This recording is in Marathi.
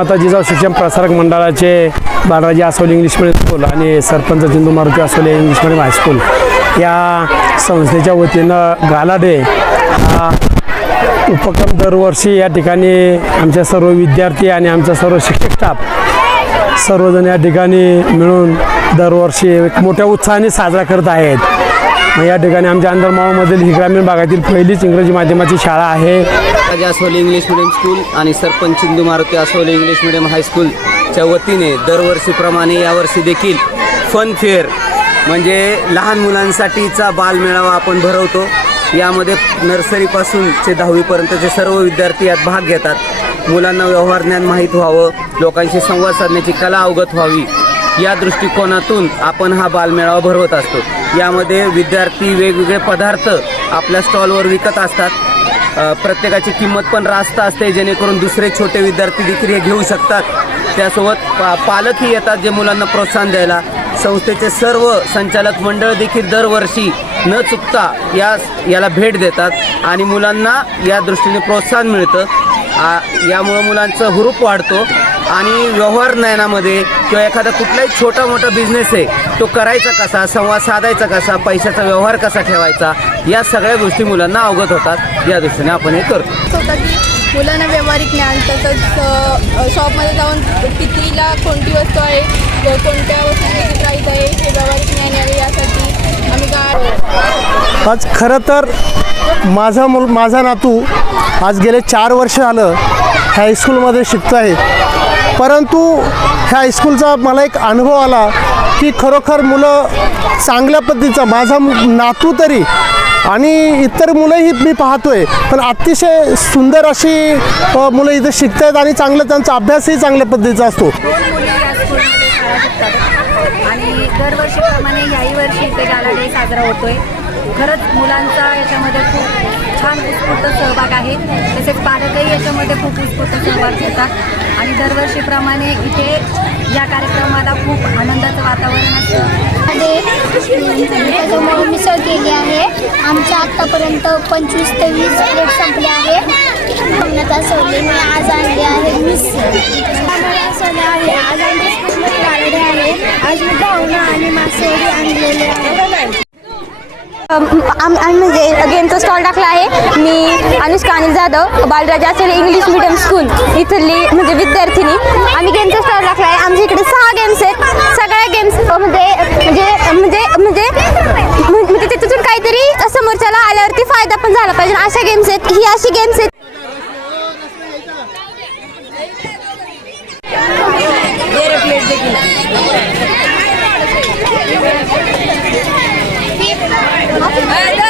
आता जिजाऊ शिक्षण प्रसारक मंडळाचे Balraje Asawale English medium school आणि sarpanch Jindu Maruti Asole English medium high school या संस्थेच्या वतीनं गालाडे हा उपक्रम दरवर्षी या ठिकाणी आमच्या सर्व विद्यार्थी आणि आमचा सर्व शिक्षक स्टाफ सर्वजण या ठिकाणी मिळून दरवर्षी एक मोठ्या उत्साहाने साजरा करत आहेत. मग या ठिकाणी आमच्या अंदरमावमधील ही ग्रामीण भागातील पहिलीच इंग्रजी माध्यमाची शाळा आहे. Raja Asawale English medium school आणि सरपंच चिंदू मारुती आसवले इंग्लिश मिडियम हायस्कूलच्या वतीने दरवर्षीप्रमाणे यावर्षी देखील फन फेअर म्हणजे लहान मुलांसाठीचा बालमेळावा आपण भरवतो. यामध्ये नर्सरीपासून ते दहावीपर्यंतचे सर्व विद्यार्थी यात भाग घेतात. मुलांना व्यवहार ज्ञान माहीत व्हावं लोकांशी संवाद साधण्याची कला अवगत व्हावी. या दृष्टिकोनातून आपण हा बालमेळावा भरवत असतो. यामध्ये विद्यार्थी वेगवेगळे पदार्थ आपल्या स्टॉलवर विकत असतात. प्रत्येकाची किंमत पण रास्त असते जेणेकरून दुसरे छोटे विद्यार्थी देखील हे घेऊ शकतात. त्यासोबत पा पालकही येतात जे मुलांना प्रोत्साहन द्यायला. संस्थेचे सर्व संचालक मंडळ देखील दरवर्षी न चुकता या याला भेट देतात आणि मुलांना या दृष्टीने प्रोत्साहन मिळतं. यामुळं मुलांचं हुरूप वाढतो. आणि व्यवहार ज्ञानामध्ये किंवा एखादा कुठलाही छोटा मोठा बिझनेस आहे तो करायचा कसा संवाद साधायचा कसा पैशाचा व्यवहार कसा ठेवायचा या सगळ्या गोष्टी मुलांना अवगत होतात. या दृष्टीने आपण हे करतो. होतं की मुलांना व्यावहारिक ज्ञान तसंच शॉपमध्ये जाऊन कितीला कोणती वस्तू आहे कोणत्या वस्तूची किती प्राईस आहे हे व्यावहारिक ज्ञान यावे यासाठी आम्ही गा आज खरं तर माझा मुल माझा नातू आज गेले चार वर्ष झालं हायस्कूलमध्ये शिकतो आहे परंतु ह्या हायस्कूलचा मला एक अनुभव आला की खरोखर मुलं चांगल्या पद्धतीचा माझा नातू तरी आणि इतर मुलंही मी पाहतोय पण अतिशय सुंदर अशी मुलं इथं शिकत आहेत आणि चांगलं त्यांचा अभ्यासही चांगल्या पद्धतीचा असतो. आणि दरवर्षीप्रमाणे याही वर्षी इथे गाला डे साजरा होतोय. खरंच मुलांचा याच्यामध्ये खूप छान उत्स्फूर्त सहभाग आहे. तसेच पालकही याच्यामध्ये खूप उत्स्फूर्त सहभाग घेतात. आणि दरवर्षीप्रमाणे इथे या कार्यक्रमाला खूप आनंदाचं वातावरण असतं. त्याच्यामुळे मिसळ केली आहे. आमच्या आत्तापर्यंत पंचवीस ते वीस प्लेट संपले आहे. भावनात सोडले मी आज आणली आहे. मिसळ सोडले आहे. आज आमच्या आहे. आज मी भावना आणि मासवडी आणलेले आहे. आम्ही म्हणजे गेमचा स्टॉल टाकला आहे. मी अनुष्का अनिल जाधव बालराजा असेल इंग्लिश मिडियम स्कूल इथली म्हणजे विद्यार्थिनी. आम्ही गेमचा स्टॉल टाकला आहे. आमच्या इकडे सहा गेम्स आहेत. सगळ्या गेम्स म्हणजे म्हणजे म्हणजे म्हणजे म्हणजे त्याच्यातून काहीतरी समोरच्याला आल्यावरती फायदा पण झाला पाहिजे. अशा गेम्स आहेत. ही अशी गेम्स आहेत. काय